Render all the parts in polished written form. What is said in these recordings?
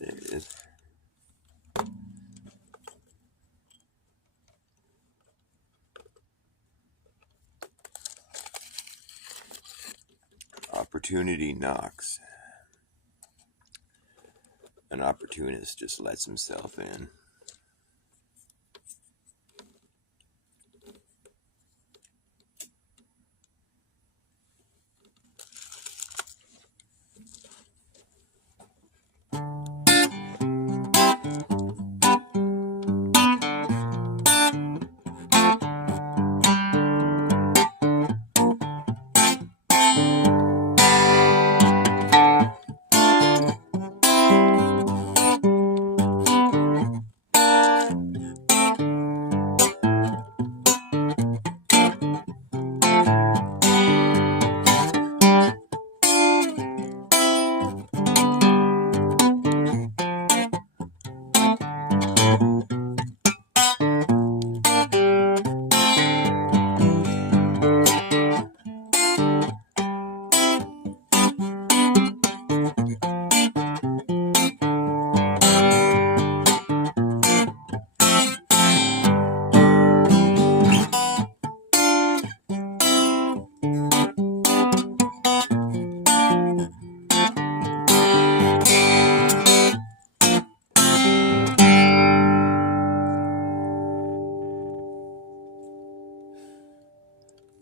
There it is. Opportunity knocks. An opportunist just lets himself in.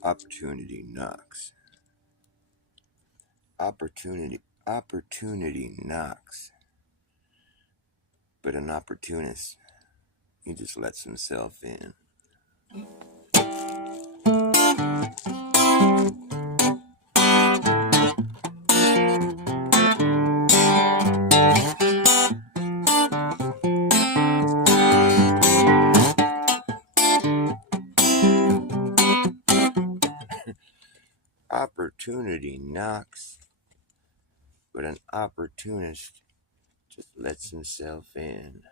Opportunity knocks. Opportunity knocks. But an opportunist, he just lets himself in. Opportunity knocks, but an opportunist just lets himself in.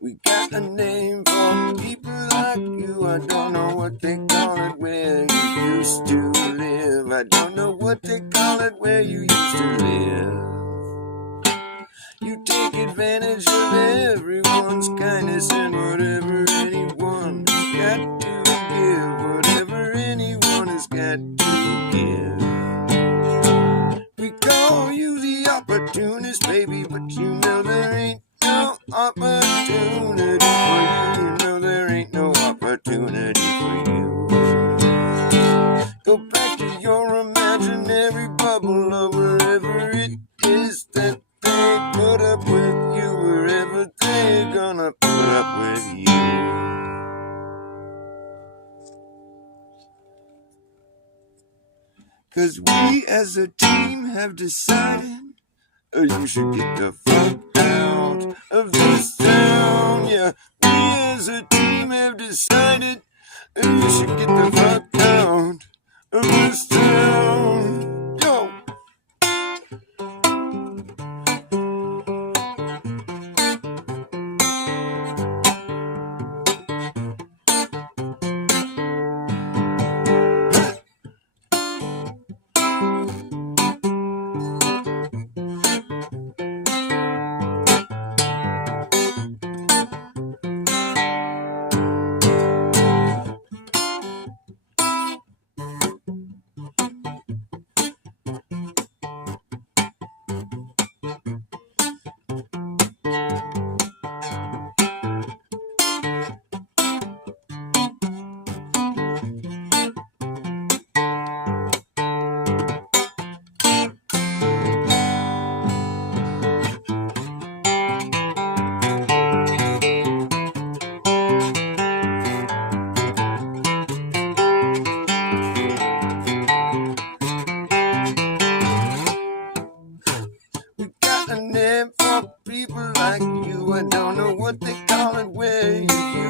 We got a name for people like you. I don't know what they call it where you used to live. I don't know what they call it where you used to live. You take advantage of everyone's kindness and whatever anyone has got to give. Whatever anyone has got to give. We call you the opportunist, baby, but you know there ain't no opportunity for you. You know there ain't no opportunity for you. Go back to your imaginary bubble of wherever it is that they put up with you, wherever they're gonna put up with you. 'Cause we as a team have decided you should get the fuck out of this town. Yeah, we as a team have decided you should get the fuck out of this town. Yo!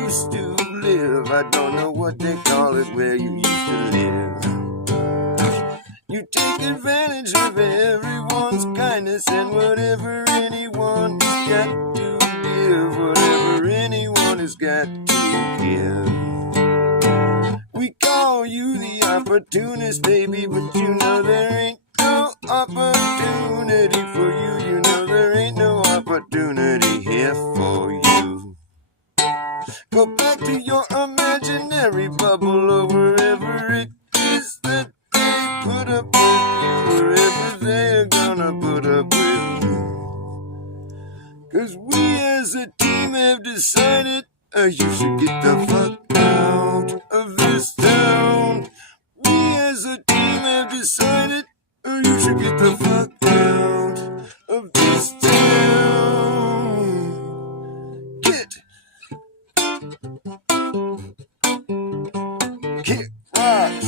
used to live. I don't know what they call it where you used to live. You take advantage of everyone's kindness and whatever anyone has got to give, whatever anyone has got to give. We call you the opportunist, baby, but you know there ain't no opportunity for you. You know there ain't no opportunity here for you. Go back to your imaginary bubble or wherever it is that they put up with you, wherever they're gonna put up with you. 'Cause we as a team have decided you should get the fuck out of this town. We as a team have decided you should get the fuck out of this town. Get kick rocks.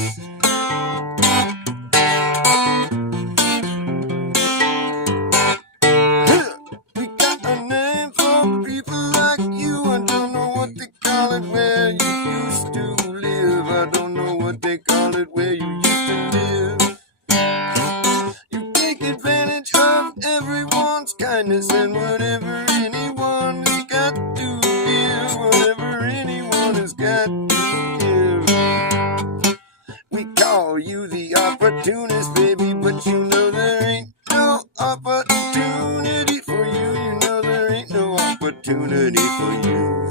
We got a name for people like you. I don't know what they call it where you used to live. I don't know what they call it where you used to live. You take advantage of everyone's kindness and whatever anyone has got to give, whatever anyone has got to give. We call you the opportunist, baby, but you know there ain't no opportunity for you. You know there ain't no opportunity for you.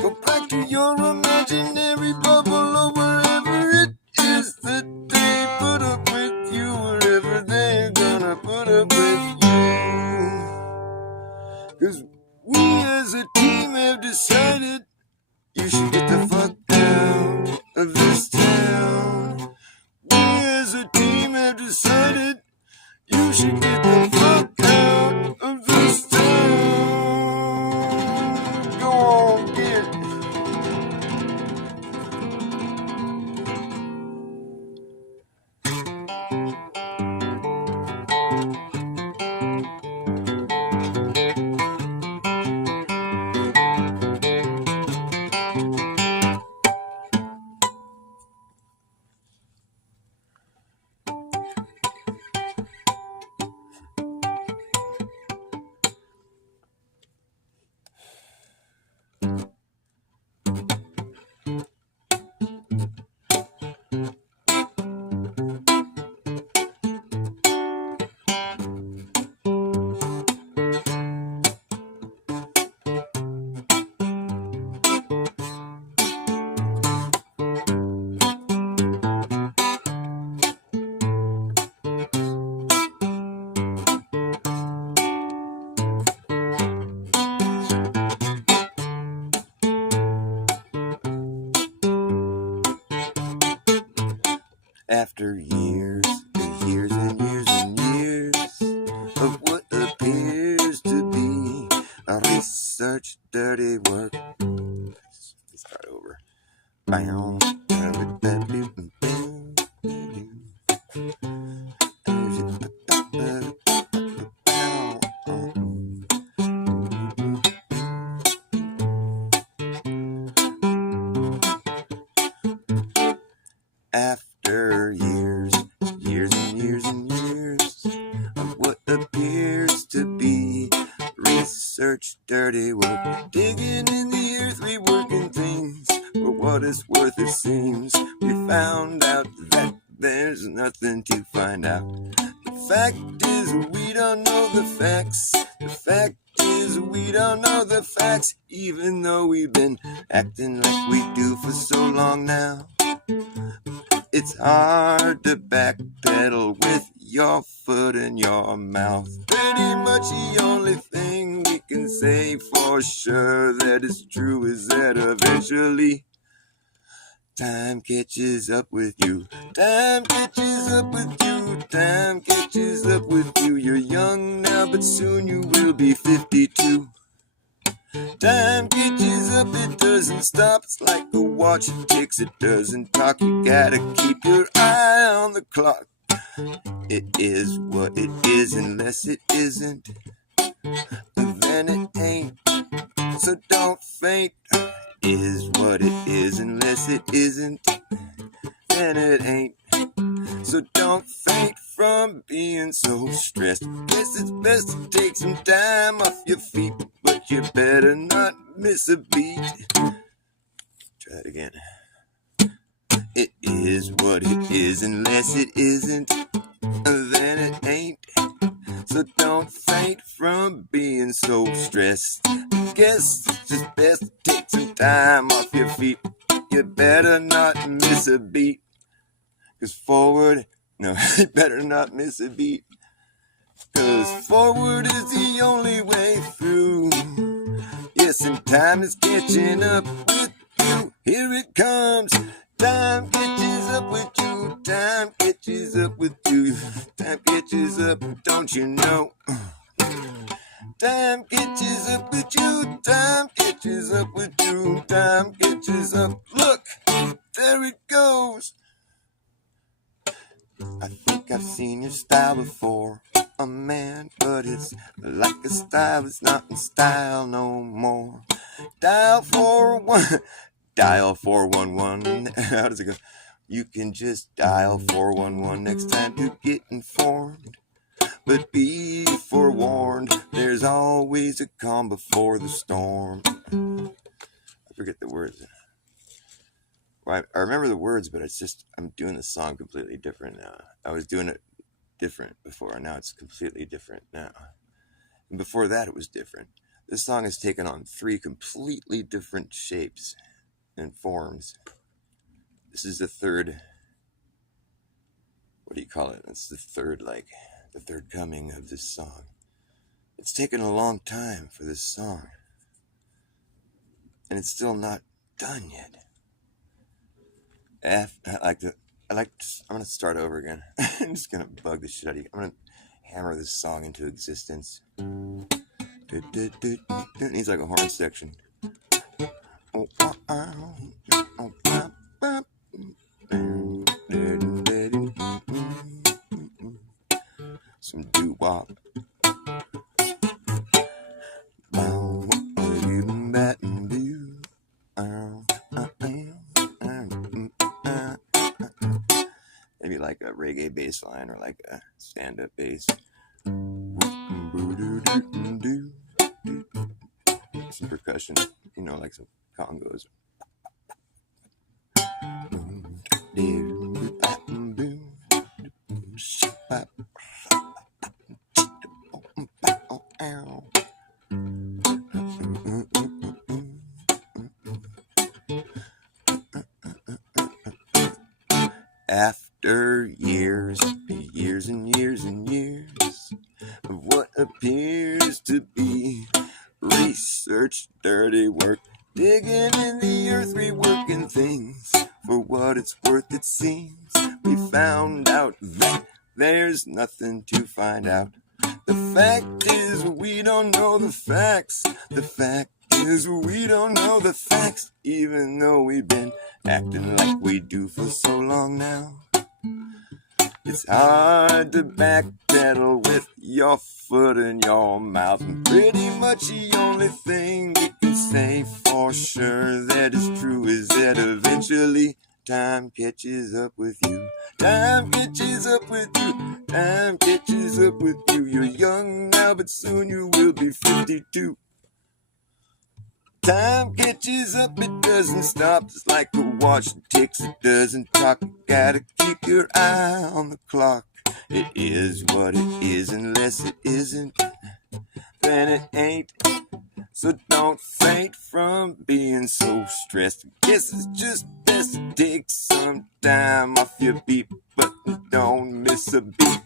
Go back to your imaginary bubble or wherever it is that they put up with you, wherever they're gonna put up with you. 'Cause we as a team have decided you should get the fuck out of this town. We as a team have decided you should get the fuck out of this town. Go on, get it. After years and years and years and years of what appears to be a research dirty work. Let's start over. After years and years and years of what appears to be research dirty work, digging in the earth, reworking things for what it's worth. It seems we found out that there's nothing to find out. The fact is we don't know the facts. The fact is we don't know the facts, even though we've been acting like we do for so long now. It's hard to backpedal with your foot in your mouth. Pretty much the only thing we can say for sure that is true is that eventually time catches up with you. Time catches up with you. Time catches up with you. You're young now, but soon you will be 52. Time catches up, it doesn't stop. It's like a watch, it ticks, it doesn't talk. You gotta keep your eye on the clock. It is what it is unless it isn't. And then it ain't. So don't faint, is what it is, unless it isn't, then it ain't. So don't faint from being so stressed. Guess it's best to take some time off your feet, but you better not miss a beat. Try it again. It is what it is, unless it isn't, then it ain't. So don't faint from being so stressed. Guess it's just best to take some time off your feet. You better not miss a beat. Cause forward, no, you better not miss a beat. Cause forward is the only way through. Yes, and time is catching up with you. Here it comes. Time catches up with you. Time catches up with you. Time catches up, don't you know? Time catches up with you. Time catches up with you. Time catches up. Look, there it goes. I think I've seen your style before, a man, but it's like a style that's not in style no more. Dial 411. How does it go? You can just dial 411 next time to get informed. But be forewarned, there's always a calm before the storm. I forget the words. I remember the words, but it's just, I'm doing the song completely different now. I was doing it different before, and now it's completely different now. And before that, it was different. This song has taken on 3 completely different shapes and forms. This is the third, what do you call it? It's the third coming of this song. It's taken a long time for this song, and it's still not done yet. I'm gonna start over again. I'm just gonna bug the shit out of you. I'm gonna hammer this song into existence. It needs like a horn section. Some doo-wop. Maybe like a reggae bass line or like a stand-up bass. Some percussion, like some congos. After years and years and years of what appears to be research, dirty work, digging in the earth, reworking things for what it's worth, it seems we found out that there's nothing to find out. The fact is we don't know the facts. The fact is we don't know the facts, even though we've been acting like we do for so long now. It's hard to backpedal with your foot in your mouth, and pretty much the only thing you can say for sure that is true is that eventually time catches up with you. Time catches up with you. Time catches up with you. You're young now, but soon you will be 52. Time catches up, it doesn't stop. It's like a watch that ticks, it doesn't talk. You gotta keep your eye on the clock. It is what it is, unless it isn't, then it ain't. So don't faint from being so stressed. Guess it's just best to take some time off your beat, but don't miss a beat.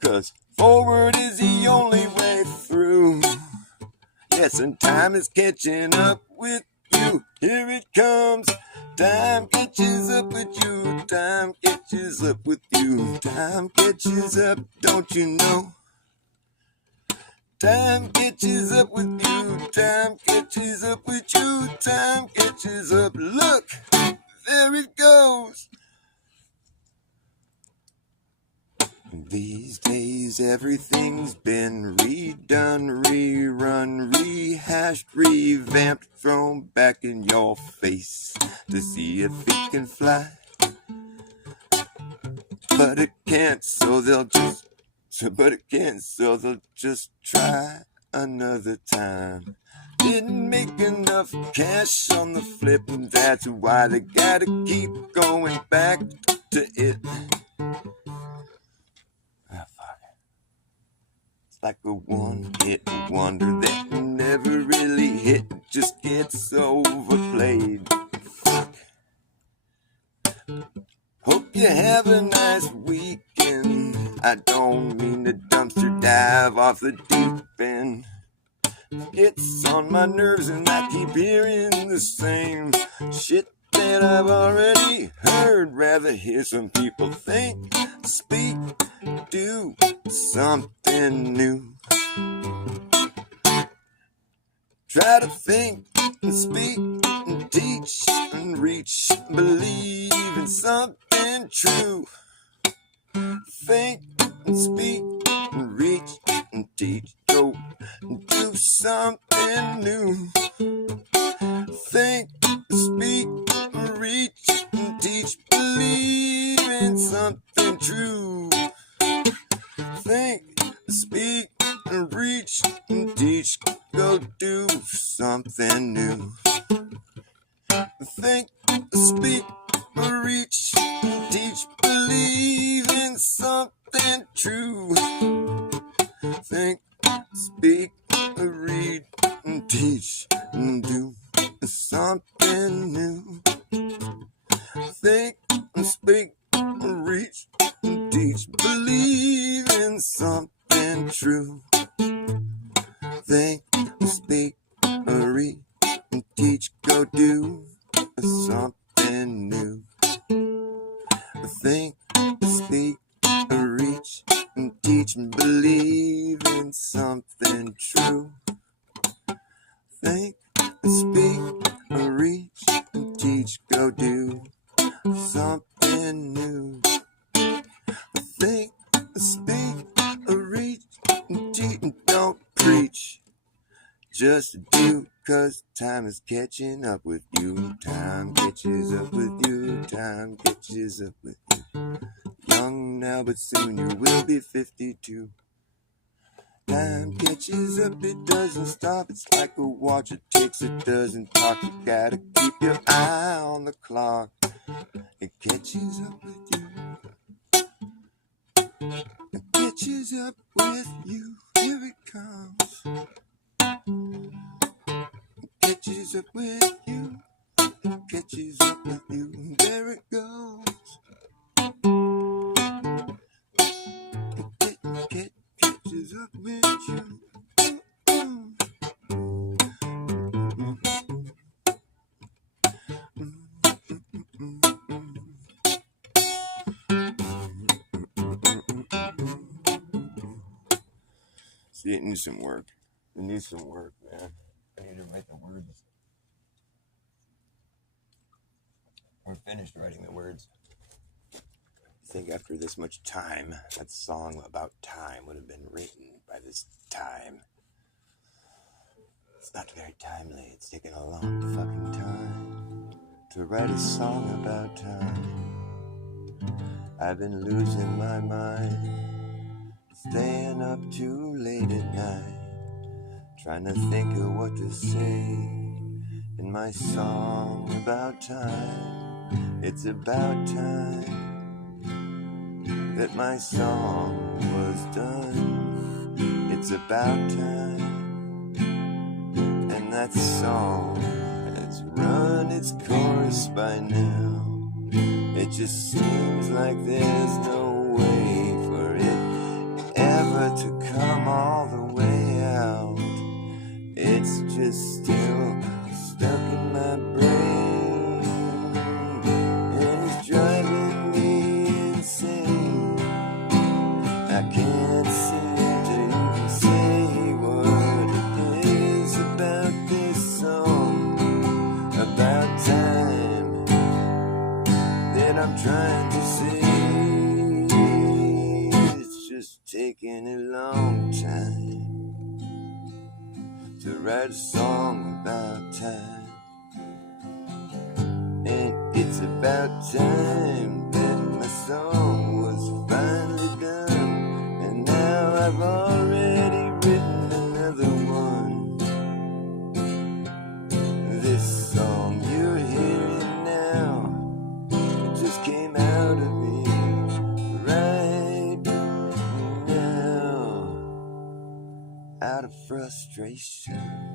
Cause forward is the only way through. Yes, and time is catching up with you. Here it comes. Time catches up with you. Time catches up with you. Time catches up, don't you know? Time catches up with you. Time catches up with you. Time catches up. Look, there it goes. These days everything's been redone, rerun, rehashed, revamped, thrown back in your face to see if it can fly. But it can't, so they'll just try another time. Didn't make enough cash on the flip, and that's why they gotta keep going back to it. It's like a one-hit wonder that never really hit, just gets overplayed. Hope you have a nice weekend. I don't mean to dumpster dive off the deep end. Gets on my nerves and I keep hearing the same shit that I've already heard. Rather hear some people think, speak, do something new. Try to think and speak and teach and reach, believe in something true. Think and speak and reach and teach, go and do something new. Think, speak, and reach and teach, believe in something true. Think, speak, and reach and teach, go do something new. Think, speak, reach, teach, believe in something true. Think, speak, read, and teach, and do something new. Think, speak, reach, and teach, believe in something true. Think, speak, read, and teach, go do something new. Think, speak, reach, and teach, and believe in something true. Think, speak, reach, and teach, go do something new. Think, speak, reach, and teach, and don't preach. Just do, 'cause time is catching up with you. Time catches up with you. Time catches up with you. Young now, but soon you will be 52. Time catches up, it doesn't stop. It's like a watch, it ticks, it doesn't talk. You gotta keep your eye on the clock. It catches up with you. It catches up with you. Here it comes. It catches up with you. It catches up with you. There it goes. It catches up with you. See, it needs some work. It needs some work, man. I need to write the words. We're finished writing the words. I think after this much time, that song about time would have been written by this time. It's not very timely. It's taken a long fucking time to write a song about time. I've been losing my mind, staying up too late at night, trying to think of what to say in my song about time. It's about time that my song was done. It's about time, and that song has run its course by now. It just seems like there's no way for it ever to come all the way out. It's just still stuck in my brain, and it's driving me insane. I can't seem to even say what it is about this song about time that I'm trying to say. It's write a song about time. And it's about time that my song was finally done. And now I've already written another one. This song you're hearing now, it just came out of me right now, out of frustration.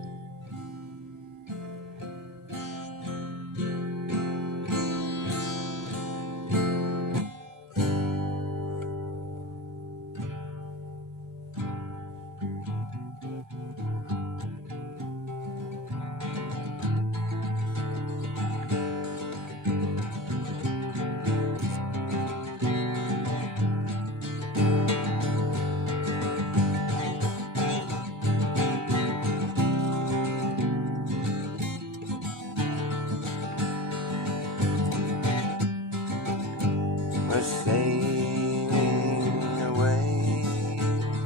We're sailing away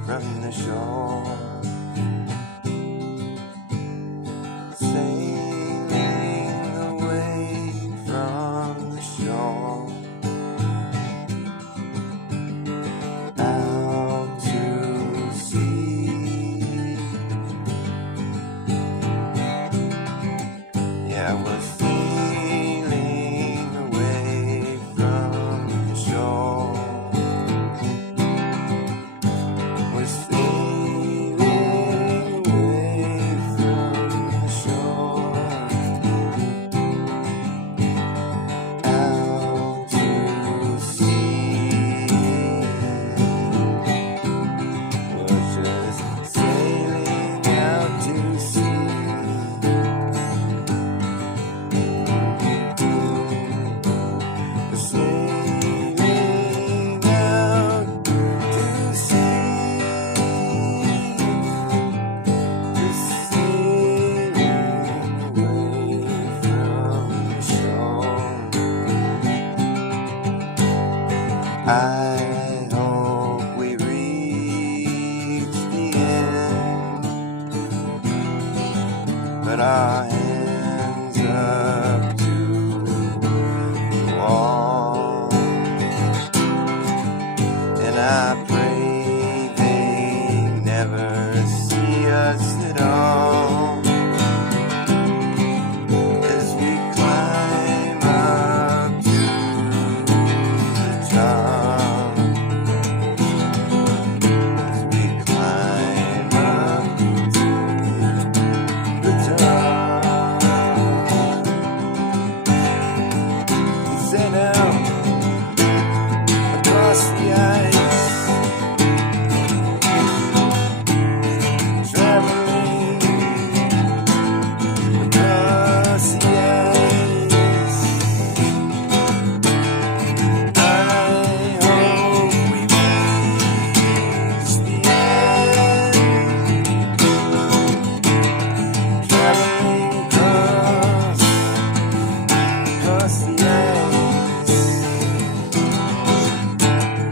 from the shore, sailing away from the shore, out to sea. Yeah, we're sailing away from the shore. We're sailing away from the shore, out to sea. We're just sailing out to sea. We're sailing out to sea. Just sailing away from the shore. I hope we reach the end, but our hands up to the wall, and I pray they never see us at all as we climb up to the top, as we climb up to the top. Set out across the ice, traveling across the ice. I hope we reach the end, traveling across the ice.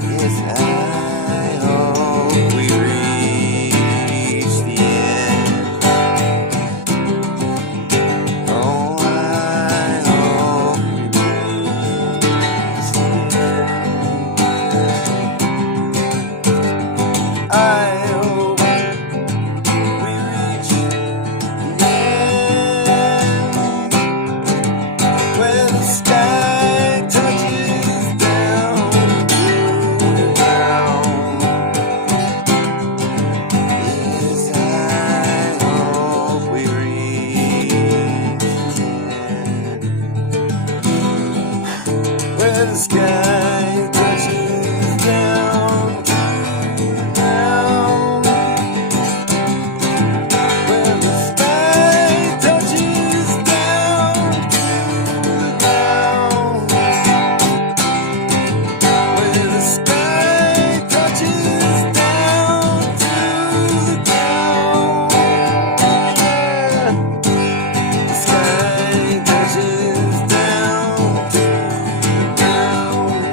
Yes, I hope we reach the end. Oh, I hope we reach the end. I hope we reach the end, where the sky touches down to the ground. Yes, I hope we reach the end, where the sky touches down to the ground, where the sky touches down to the ground, where the sky touches down to the ground. Yeah. The sky touches down to the ground.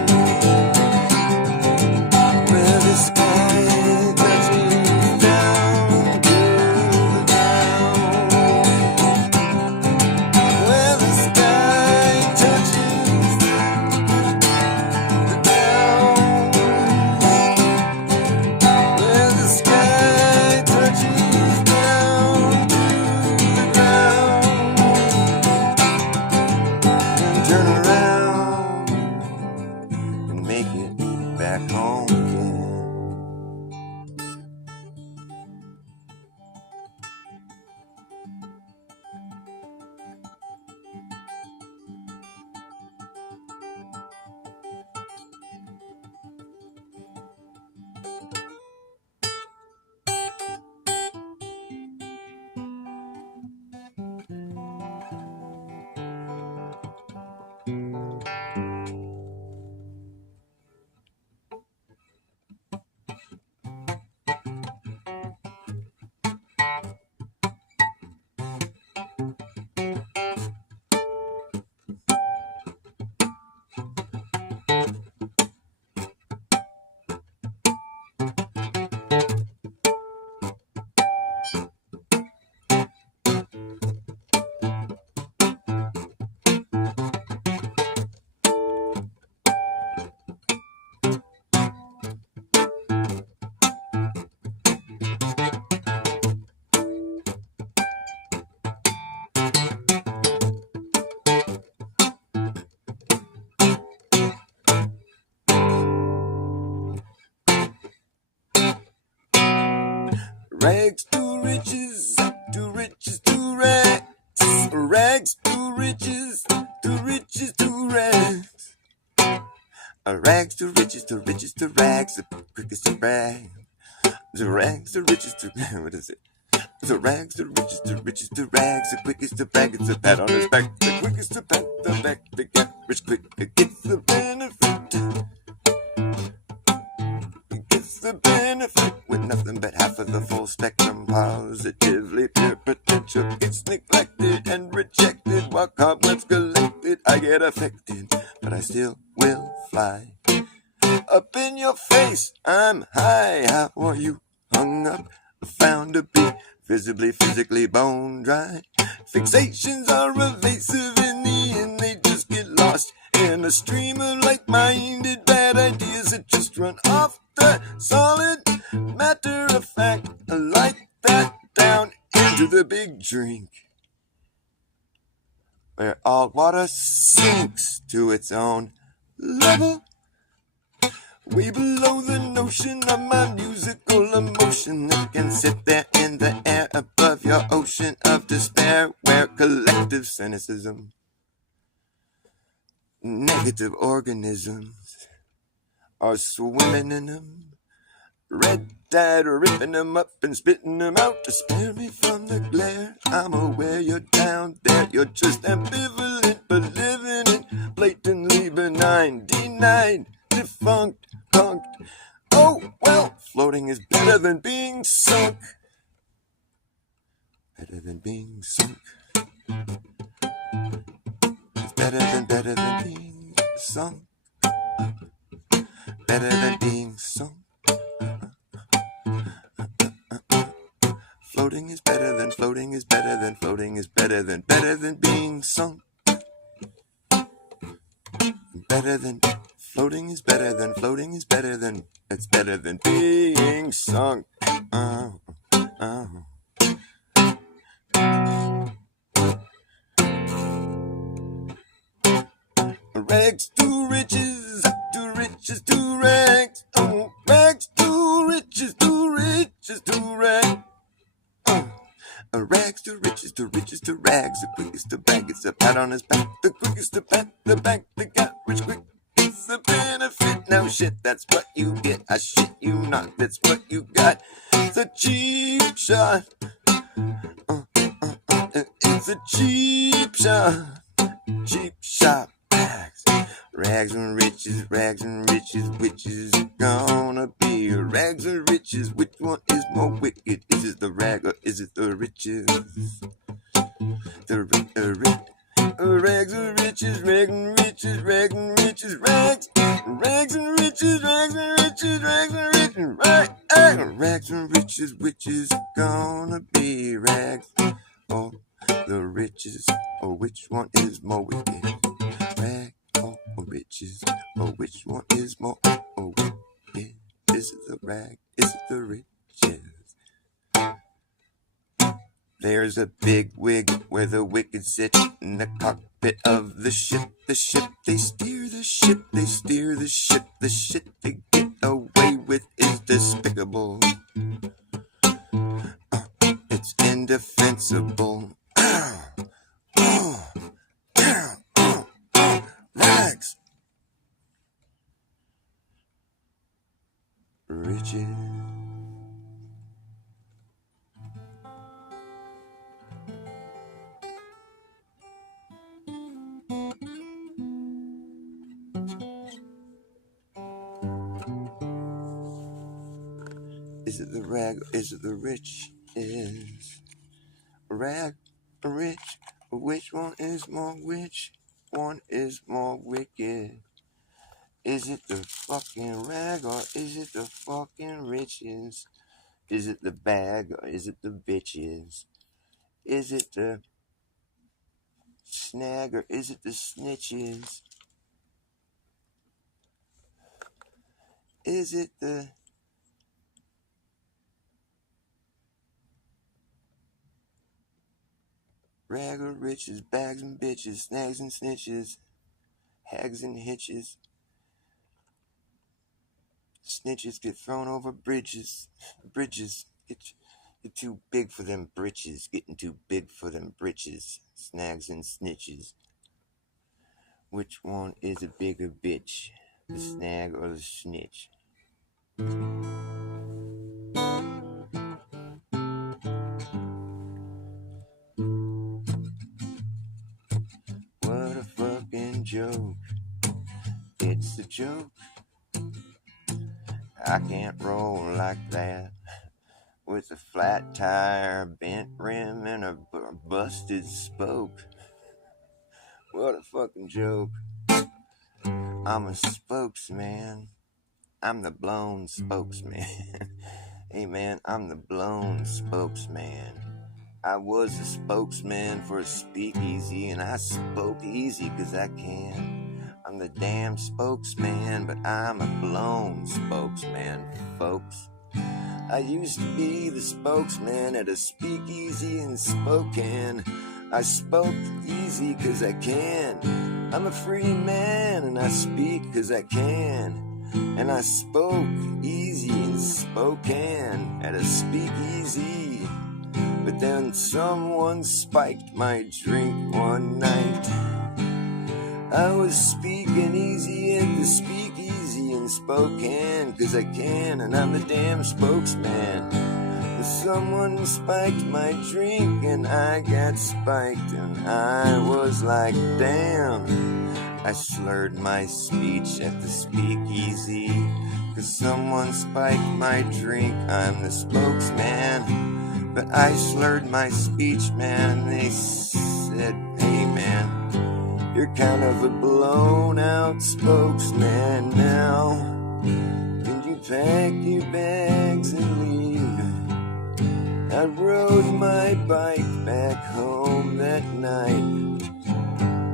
Rags to riches, to riches to rags. Rags to riches, to riches to rags. Rags to riches, to riches to rags. The quickest to rag. The rags to riches to what is it? The rags to riches to riches to rags. The quickest to brag. It's a pat on his back. The quickest to pat the back. The get rich quick gets the benefit. Gets the benefit with nothing but half of the full spectrum. Positively pure potential gets neglected and rejected while cobwebs collected. I get affected, but I still will fly. Up in your face, I'm high. How are you? Hung up, found to be visibly, physically bone dry. Fixations are evasive in the end. They just get lost in a stream of like-minded bad ideas that just run off the solid matter of fact. Like that down into the big drink, where all water sinks to its own level. Way below the notion of my musical emotion that can sit there in the air above your ocean of despair, where collective cynicism, negative organisms are swimming in them. Red-dyed, ripping them up and spitting them out to spare me from the glare. I'm aware you're down there, you're just ambivalent, but living it blatantly benign, denied, defunct, punked. Oh, well, floating is better than being sunk. Better than being sunk. It's better than being sunk. Better than being sunk. Floating is better than floating is better than floating is better than being sunk. Better than floating is better than floating is better than it's better than being sunk. Rags to riches to riches to rags. Oh, rags to riches to riches to rags. Rags to riches to riches to rags. The quickest to bag gets a pat on his back. The quickest to pat the back. The got rich quick gets the benefit. Now shit, that's what you get. I shit you not, that's what you got. It's a cheap shot. It's a cheap shot. Cheap shot. Rags and riches, which is it gonna be? Rags and riches, which one is more wicked? Is it the rag or is it the riches? Rags and riches, rags and riches, rags and riches, rags and riches, rags and riches, rags and riches, rags and riches, which is it gonna be? Rags or the riches, or which one is more wicked? Rag or riches, or which one is more wicked? Is it the rag? Is it the riches? There's a big wig where the wicked sit in the cockpit of the ship. The ship, they steer the ship, they steer the ship. The shit they get away with is despicable. It's indefensible. Rags. riches. Is it the rag or is it the rich? Is rag or rich? Which one is more which? One is more wicked. Is it the fucking rag or is it the fucking riches? Is it the bag or is it the bitches? Is it the snag or is it the snitches? Is it the rag or riches, bags and bitches, snags and snitches, hags and hitches? Snitches get thrown over bridges. Bridges get too big for them britches. Getting too big for them britches. Snags and snitches. Which one is a bigger bitch? The snag or the snitch? What a fucking joke. It's a joke. I can't roll like that. With a flat tire, bent rim, and a busted spoke. What a fucking joke. I'm a spokesman. I'm the blown spokesman. Hey man, I'm the blown spokesman. I was a spokesman for a speakeasy, and I spoke easy 'cause I can. I'm the damn spokesman, but I'm a blown spokesman, folks. I used to be the spokesman at a speakeasy in Spokane. I spoke easy 'cause I can. I'm a free man and I speak 'cause I can. And I spoke easy in Spokane at a speakeasy. But then someone spiked my drink one night. I was speaking easy at the speakeasy in Spokane 'cause I can, and I'm the damn spokesman. But someone spiked my drink and I got spiked, and I was like, damn. I slurred my speech at the speakeasy 'cause someone spiked my drink. I'm the spokesman. But I slurred my speech, man, and they said, hey man, you're kind of a blown out spokesman now. Can you pack your bags and leave? I rode my bike back home that night,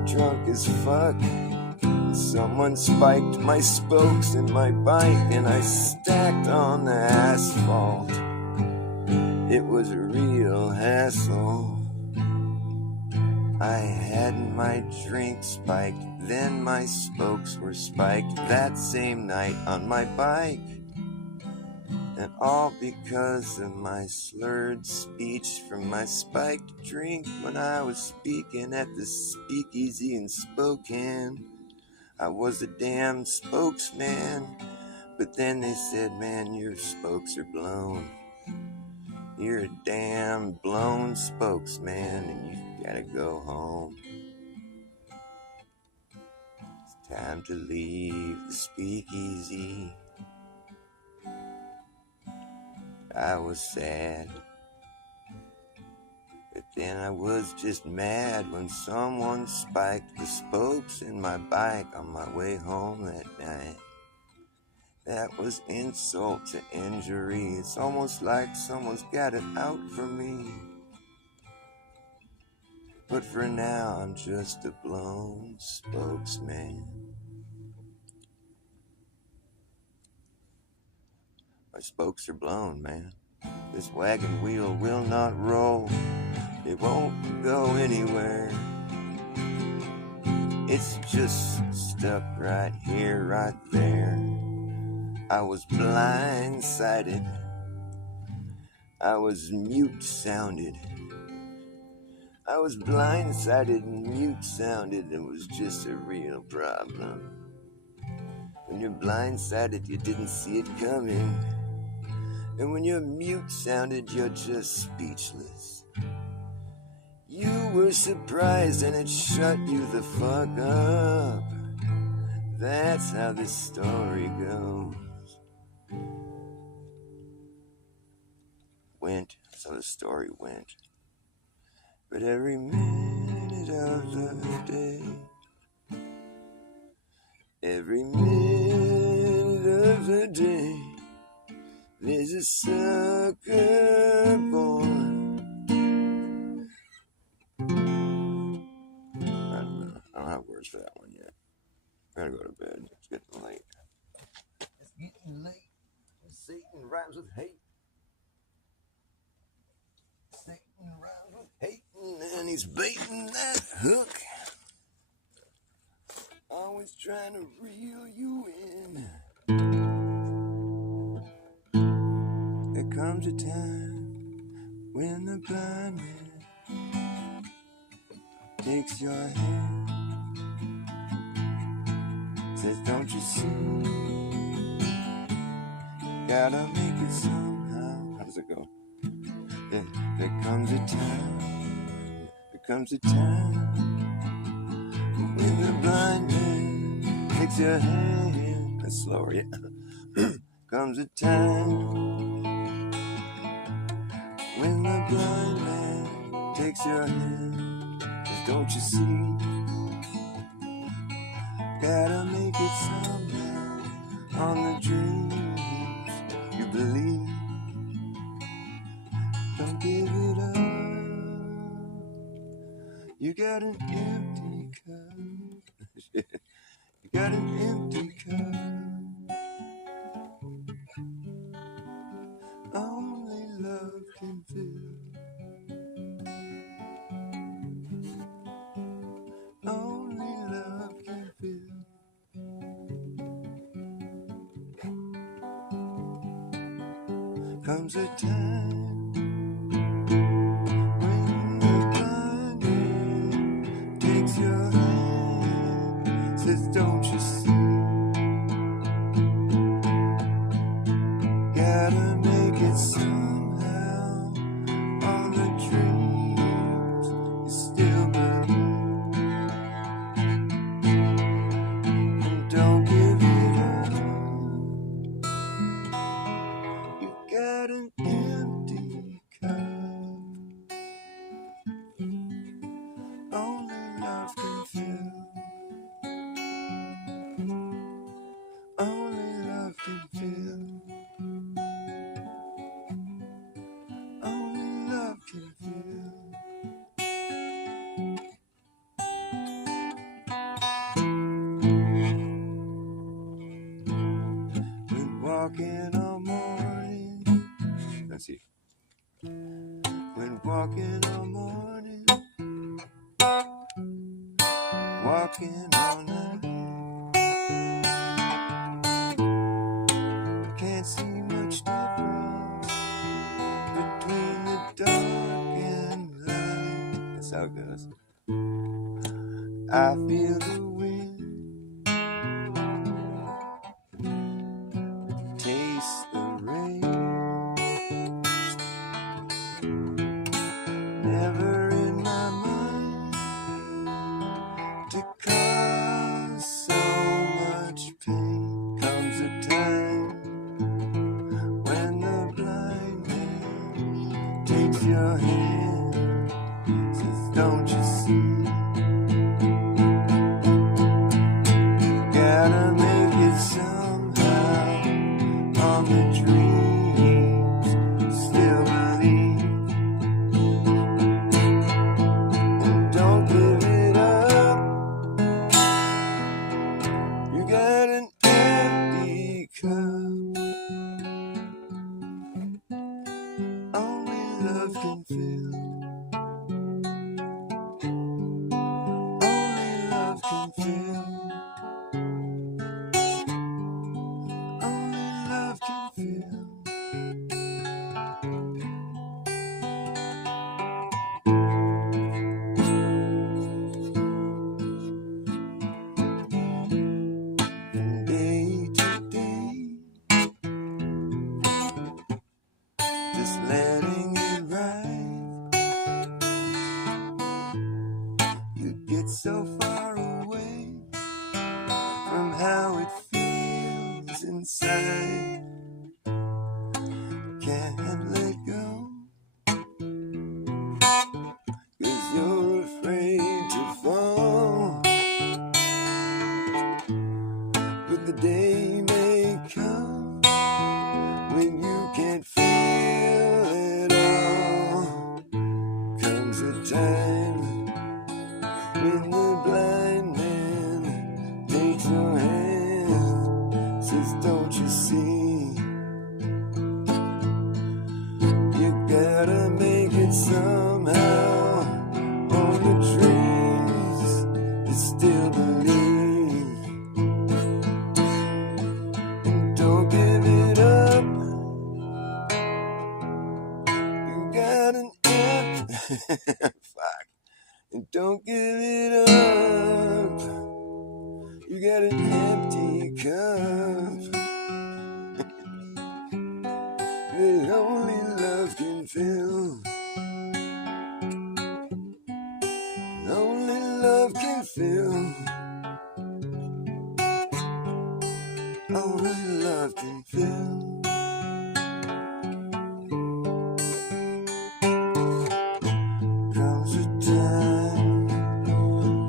drunk as fuck. Someone spiked my spokes in my bike and I stacked on the asphalt. It was a real hassle. I had my drink spiked, then my spokes were spiked that same night on my bike. And all because of my slurred speech from my spiked drink when I was speaking at the speakeasy in Spokane. I was a damn spokesman, but then they said, man, your spokes are blown. You're a damn blown spokesman and you gotta go home. It's time to leave the speakeasy. I was sad, but then I was just mad when someone spiked the spokes in my bike on my way home that night. That was insult to injury. It's almost like someone's got it out for me. But for now, I'm just a blown spokesman. My spokes are blown, man. This wagon wheel will not roll. It won't go anywhere. It's just stuck right here, right there. I was blindsided. I was mute-sounded. I was blindsided and mute-sounded. It was just a real problem. When you're blindsided, you didn't see it coming. And when your mute sounded, you're just speechless. You were surprised and it shut you the fuck up. That's how this story goes. So the story went. But every minute of the day, every minute of the day, there's a sucker born. I don't have words for that one yet. I gotta go to bed. It's getting late. It's getting late. Satan rhymes with hate. Satan rhymes with hating, and he's baiting that hook. Always trying to reel you in. There comes a time when the blind man takes your hand, says, don't you see, gotta make it somehow. How does it go? There comes a time, when the blind man takes your hand. That's slower, yeah. Comes a time when the blind man takes your hand, says, don't you see, gotta make it somehow on the dreams you believe. Don't give it up. You got an empty cup. You got an empty cup. Only love can fill. Only love can fill. Comes a time when the blind man takes your hand, says, don't you see, gotta make it somehow on the dreams you still believe. And don't give it up. You got an empty cup. Only love can fill. Only love can fill. Only love can fill. When walking all morning, let's see. When walking all morning, walking all night, can't see much difference between the dark and light. That's how it goes. I feel the wind, taste the rain. Never in my mind to cause so much pain. Comes a time when the blind man takes your hand, says, don't you see, gotta make it somehow on the dreams you still believe. And don't give it up. You got an empty cup. Only love can fill. Only love can fill. Only love can fill. From day to day, get so far away from how it feels inside. Can't let go, 'cause you're afraid to fall. But the day may come when you can't feel it all. Comes a time when the blind man takes your hand, says, don't you see? You gotta make it somehow. On the dreams you still believe, and don't give it up. You got an fuck. And don't give it up. You got an empty cup that only love can fill. Only love can fill. Only love can fill. Comes a time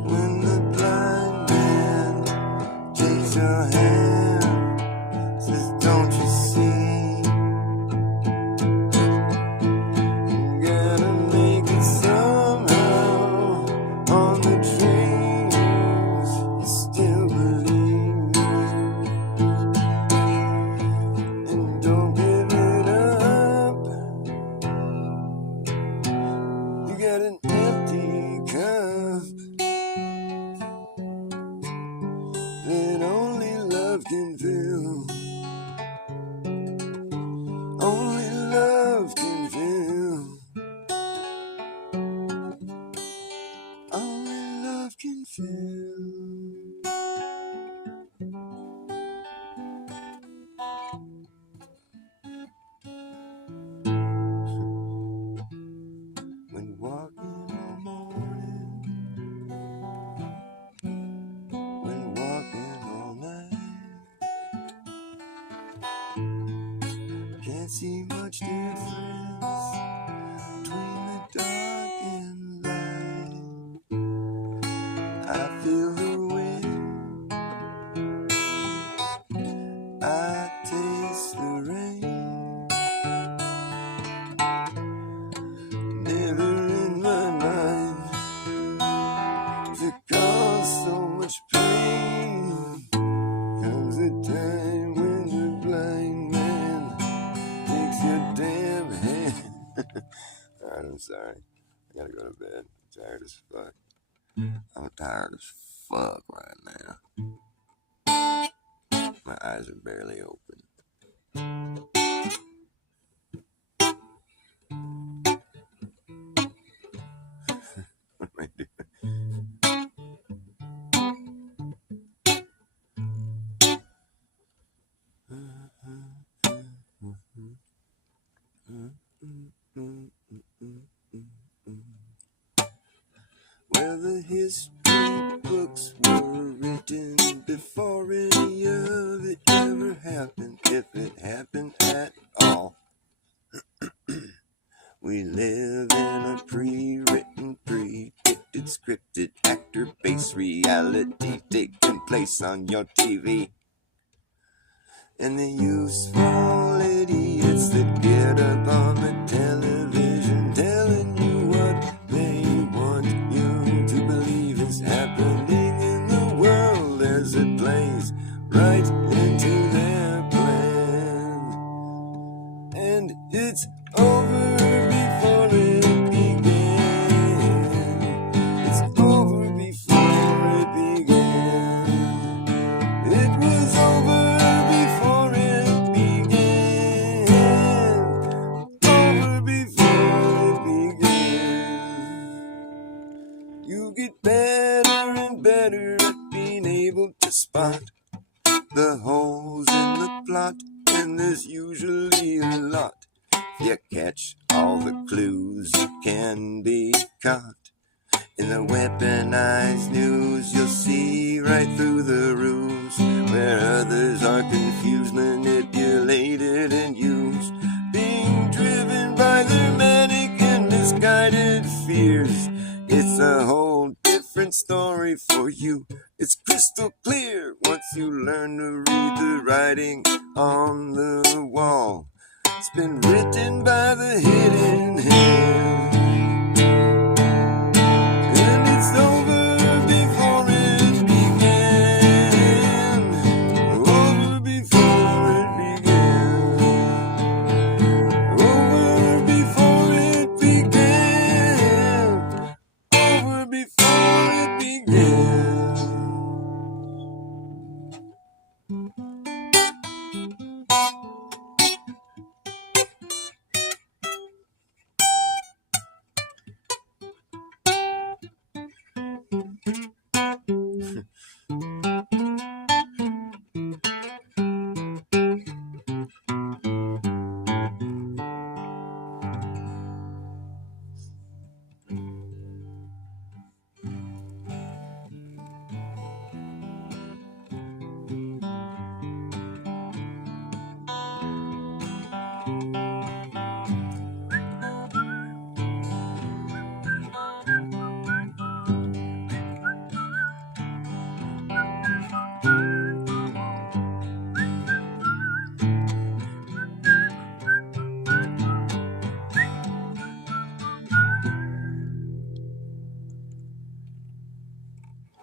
when the blind man takes your hand, says, don't you see? You gotta make it somehow. On the dreams you still believe, and don't give it up. You got an empty cup that only love can fill. Only love can fill. Only love can fill. When walking all morning, when walking all night, can't see much difference between the dark and light. I feel the wind, I taste the rain. Never in my mind to cause so much pain. Comes a time when the blind man takes your damn hand. Alright, I'm sorry. I gotta go to bed. I'm tired as fuck. I'm tired as fuck right now. My eyes are barely open. What am I doing? Well, the history books were written before any of it ever happened, if it happened at all. We live in a pre-written, predicted, scripted, actor-based reality taking place on your TV. And the useful idiots that get up on the television telling you what they want you to believe is happening in the world as it plays right into their plan. And it's over before it began. It's over before it began. It was over before it began. Over before it began. You get better and better at being able to spot the holes in the plot, and there's usually a lot. You catch all the clues, you can be caught. In the weaponized news, you'll see right through the ruse, where others are confused, manipulated, and used, being driven by their manic and misguided fears. It's a whole different story for you. It's crystal clear once you learn to read the writing on the wall. It's been written by the hidden hand, and it's over before it began. Over before it began. Over before it began. Over before it began.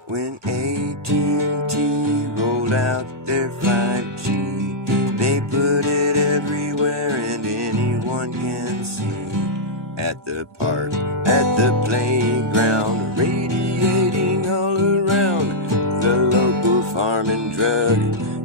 When AT&T rolled out their 5G, they put it everywhere and anyone can see. At the park, at the playground, radiating all around the local farm and drug.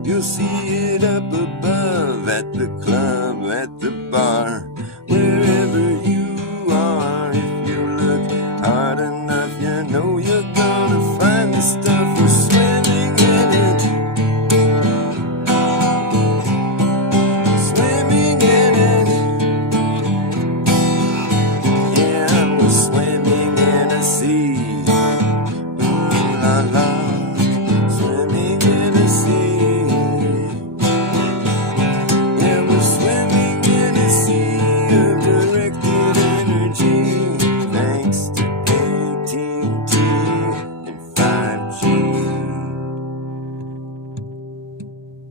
You'll see it up above, at the club, at the bar, wherever you are. If you look hard enough, you know you're gonna find the stuff. We're swimming in it, swimming in it. Yeah, we're swimming in a sea. Ooh la la, swimming in a sea. Yeah, we're swimming in a sea of directed energy, thanks to AT&T and 5G.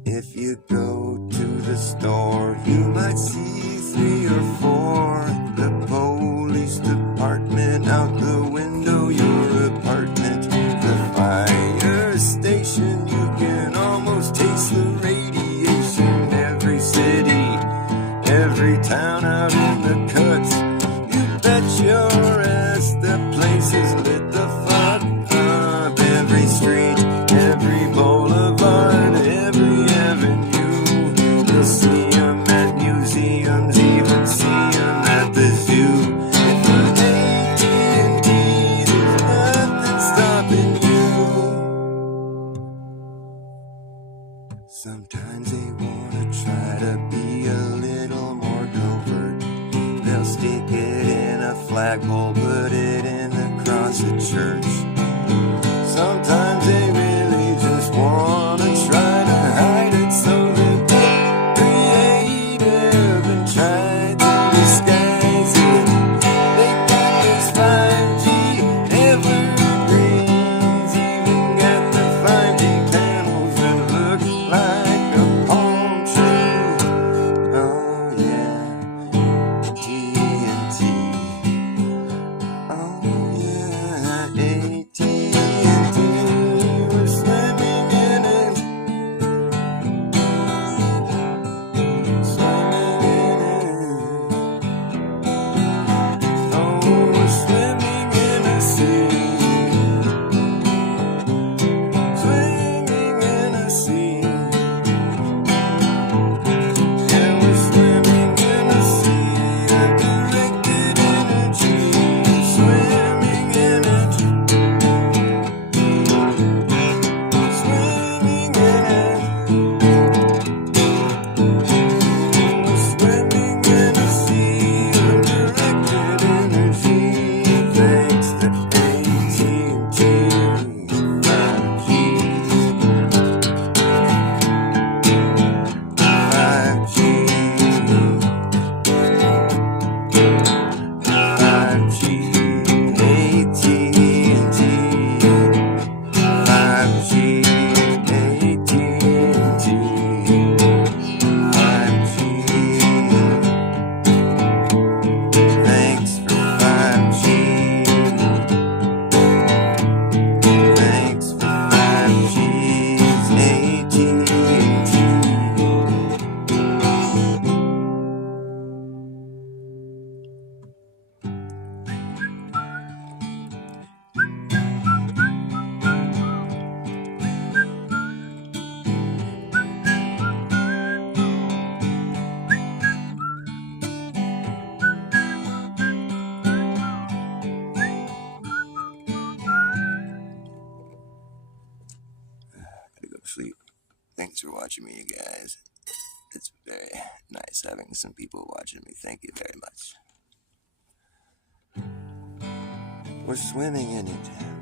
If you go to the store, you might see 3 or 4. The police department out the window, your apartment, the fire station. You can almost taste the radiation. Every city, every town out in the cuts, you bet your ass the place is lit the fuck up. Every street, every boulevard, every avenue, you'll see 'em at museums, even see 'em at the zoo. And for AT&T, there's nothing stopping you. Sometimes they wanna try to be a little more covert. They'll stick it in a flagpole, put it in the cross at church. Sometimes they really just wanna try to hide it, so they get creative and try to disguise it. They got this 5G evergreens, even got the 5G panels that look like a palm tree. sleep. Thanks for watching me, you guys. It's very nice having some people watching me. Thank you very much. We're swimming in it.